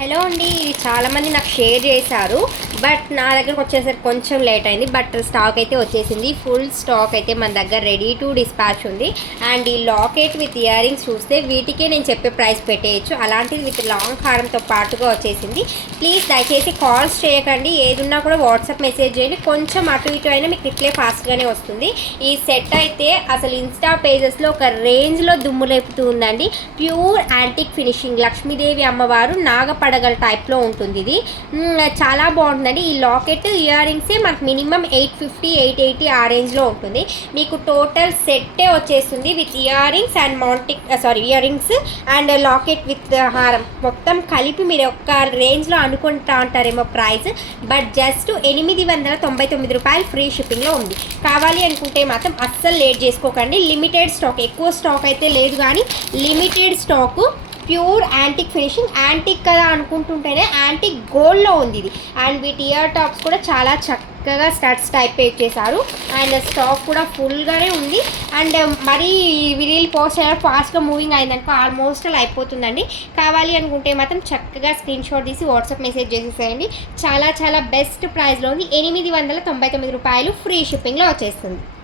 Hello అండి. ఇది చాలామంది నాకు షేర్ చేశారు. బట్ నా దగ్గరకు వచ్చేసరికి కొంచెం లేట్ అయింది. బట్ స్టాక్ అయితే వచ్చేసింది. ఫుల్ స్టాక్ అయితే మన దగ్గర రెడీ టు డిస్పాచ్ ఉంది. అండ్ ఈ లాకెట్ విత్ ఇయర్ రింగ్స్ చూస్తే వీటికే నేను చెప్పే ప్రైస్ పెట్టేయచ్చు. అలాంటిది విత్ లాంగ్ హారంతో పాటుగా వచ్చేసింది. ప్లీజ్ దయచేసి కాల్స్ చేయకండి. ఏదున్నా కూడా వాట్సాప్ మెసేజ్ చేయండి. కొంచెం అటు ఇటు అయినా మీకు రిప్లై ఫాస్ట్గానే వస్తుంది. ఈ సెట్ అయితే అసలు ఇన్స్టా పేజెస్లో ఒక రేంజ్లో దుమ్ము లేపుతూ ఉందండి. ప్యూర్ యాంటిక్ ఫినిషింగ్ లక్ష్మీదేవి అమ్మవారు నాగపడగల టైప్లో ఉంటుంది. ఇది చాలా బాగుంటుందండి. ఈ లాకెట్ ఇయర్ రింగ్సే మనకు మినిమం 850 880 ఆ రేంజ్లో ఉంటుంది. మీకు టోటల్ సెట్టే వచ్చేస్తుంది with ear rings and ear rings and locket with హారం మొత్తం కలిపి మీరు ఒక్క రేంజ్లో అనుకుంటా ఉంటారేమో ప్రైస్. బట్ జస్ట్ 899 రూపాయలు ఫ్రీ షిప్పింగ్లో ఉంది. కావాలి అనుకుంటే మాత్రం అస్సలు లేట్ చేసుకోకండి. లిమిటెడ్ స్టాక్, ఎక్కువ స్టాక్ అయితే లేదు కానీ limited stock. Pure antique finishing, antique కదా అనుకుంటుంటేనే యాంటిక్ గోల్డ్లో ఉంది ఇది. అండ్ వీటి ఇయర్ టాప్స్ కూడా చాలా చక్కగా స్టడ్స్ టైప్ చేశారు. అండ్ స్టాక్ కూడా ఫుల్గానే ఉంది. అండ్ మరీ రీల్ పోస్ట్ అయ్యారు ఫాస్ట్గా మూవింగ్ అయిందనుకో ఆల్మోస్ట్ అలా అయిపోతుందండి. కావాలి అనుకుంటే మాత్రం చక్కగా స్క్రీన్ షాట్ తీసి వాట్సాప్ మెసేజ్ చేసేసేయండి. చాలా చాలా బెస్ట్ ప్రైస్లో ఉంది. 899 రూపాయలు ఫ్రీ షిప్పింగ్లో వచ్చేస్తుంది.